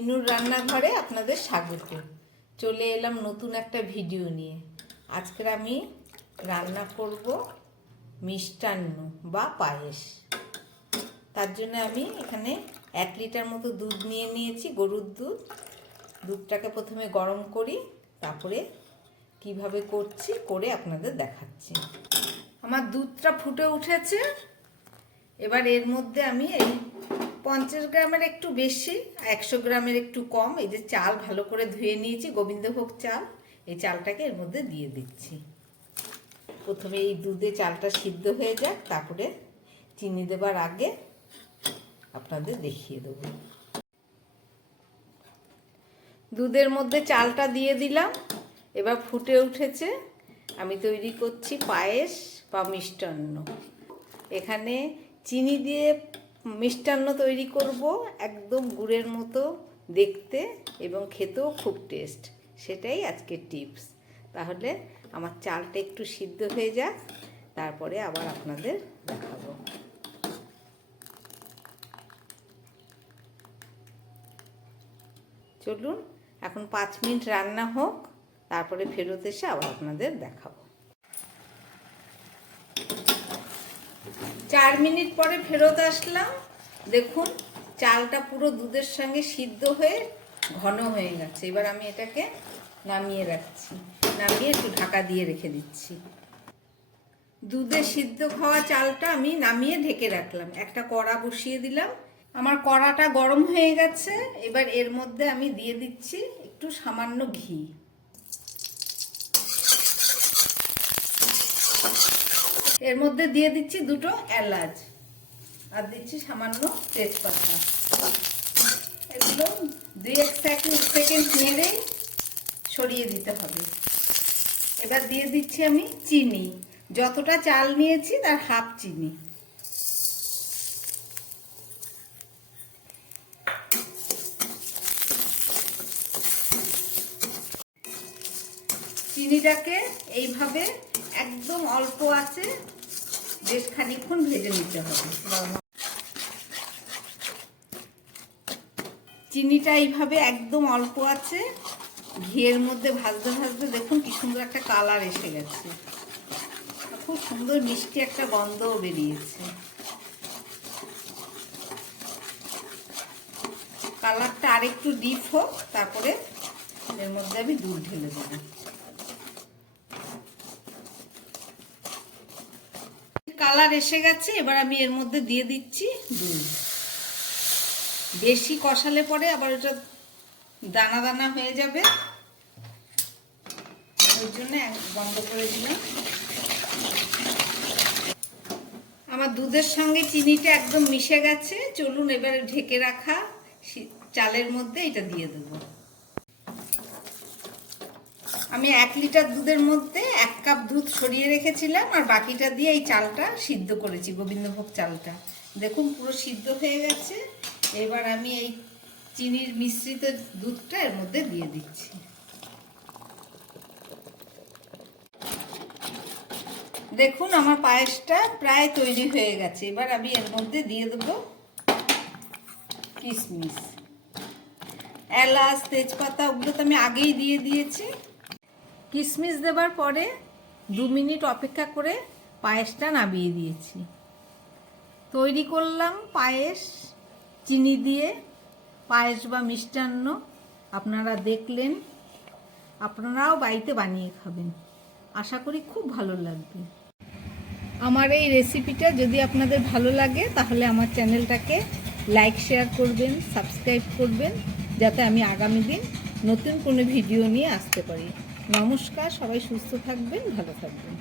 মিনুর রান্নাঘরে আপনাদের স্বাগত। চলে এলাম নতুন একটা ভিডিও নিয়ে। আজকে আমি রান্না করব মিষ্টান্ন বা পায়েস। তার জন্য আমি এখানে 1 লিটার মতো দুধ নিয়ে নিয়েছি, গরুর দুধ। দুধটাকে প্রথমে গরম করি, তারপরে কিভাবে করছি করে আপনাদের দেখাচ্ছি। আমার দুধটা ফুটে উঠেছে। এবার এর মধ্যে আমি এই 50 গ্রামের একটু বেশি, 100 গ্রামের একটু কম, এই যে চাল ভালো করে ধুয়ে নিয়েছি, গোবিন্দভোগ চাল, এই চালটাকে এর মধ্যে দিয়ে দিচ্ছি। প্রথমে এই দুধে চালটা সিদ্ধ হয়ে যাক, তারপরে চিনি দেবার আগে আপনাদের দেখিয়ে দেবো। দুধের মধ্যে চালটা দিয়ে দিলাম, এবার ফুটে উঠেছে। আমি তৈরি করছি পায়েস বা মিষ্টান্ন। এখানে চিনি দিয়ে মিষ্টান্ন তৈরি করব, একদম গুড়ের মতো দেখতে এবং খেতেও খুব টেস্ট। সেটাই আজকের টিপস। তাহলে আমার চালটা একটু সিদ্ধ হয়ে যাক, তারপরে আবার আপনাদের দেখাবো। চলুন এখন 5 মিনিট রান্না হোক, তারপরে ফেরত এসে আবার আপনাদের দেখাবো। 4 মিনিট পরে ফেরত আসলাম। দেখুন চালটা পুরো দুধের সঙ্গে সিদ্ধ হয়ে ঘন হয়ে গেছে। এবার আমি এটাকে নামিয়ে রাখছি, নামিয়ে একটু ঢাকা দিয়ে রেখে দিচ্ছি। দুধে সিদ্ধ খাওয়া চালটা আমি নামিয়ে ঢেকে রাখলাম। একটা কড়া বসিয়ে দিলাম। আমার কড়াটা গরম হয়ে গেছে। এবার এর মধ্যে আমি দিয়ে দিচ্ছি একটু সামান্য ঘি। এর মধ্যে দিয়ে দিচ্ছি 2টো এলাচ, আর দিচ্ছি সামান্য তেজপাতা। এগুলো 2-1 সেকেন্ড নেড়ে সরিয়ে দিতে হবে। এবার দিয়ে দিচ্ছি আমি চিনি, যতটা চাল নিয়েছি তার হাফ চিনি। চিনিটাকে এইভাবে একদম অল্প আছে বেশ খানিকক্ষণ ভেজে নিতে হবে। চিনিটা এইভাবে একদম অল্প আছে ঘিয়ের মধ্যে ভাজতে ভাজতে দেখুন কি সুন্দর একটা কালার এসে গেছে। খুব সুন্দর মিষ্টি একটা গন্ধও বেরিয়েছে। কালারটা আরেকটু ডিপ হোক, তারপরে এর মধ্যে আমি দুধ ঢেলে দেবো। কালার এসে গেছে। এবার আমি এর মধ্যে দিয়ে দিচ্ছি দুধ। বেশি কষালে পরে আবার ওটা দানা দানা হয়ে যাবে, ওই জন্য বন্ধ করে দিলাম। আমার দুধের সঙ্গে চিনিটা একদম মিশে গেছে। চলুন এবার ঢেকে রাখা চালের মধ্যে এটা দিয়ে দেবো। আমি 1 লিটার দুধের মধ্যে 1 কাপ দুধ সরিয়ে রেখেছিলাম, আর বাকিটা দিয়ে এই চালটা সিদ্ধ করেছি, গোবিন্দভোগ চালটা। দেখুন পুরো সিদ্ধ হয়ে গেছে। এবার আমি এই চিনির মিশ্রিত দুধটা এর মধ্যে দিয়ে দিচ্ছি। দেখুন আমার পায়েসটা প্রায় তৈরি হয়ে গেছে। এবার আমি এর মধ্যে দিয়ে দেবো কিশমিশ, এলাচ, তেজপাতা, ওগুলো তো আমি আগেই দিয়ে দিয়েছি। কিশমিশ দেবার পরে 2 মিনিট অপেক্ষা করে পায়েসটা নামিয়ে দিয়েছি। তৈরি করলাম পায়েস, চিনি দিয়ে পায়েস বা মিষ্টান্ন। আপনারা দেখলেন, আপনারাও বাড়িতে বানিয়ে খাবেন। আশা করি খুব ভালো লাগবে। আমার এই রেসিপিটা যদি আপনাদের ভালো লাগে তাহলে আমার চ্যানেলটাকে লাইক, শেয়ার করবেন, সাবস্ক্রাইব করবেন, যাতে আমি আগামী দিন নতুন কোনো ভিডিও নিয়ে আসতে পারি। নমস্কার, সবাই সুস্থ থাকবেন, ভালো থাকবেন।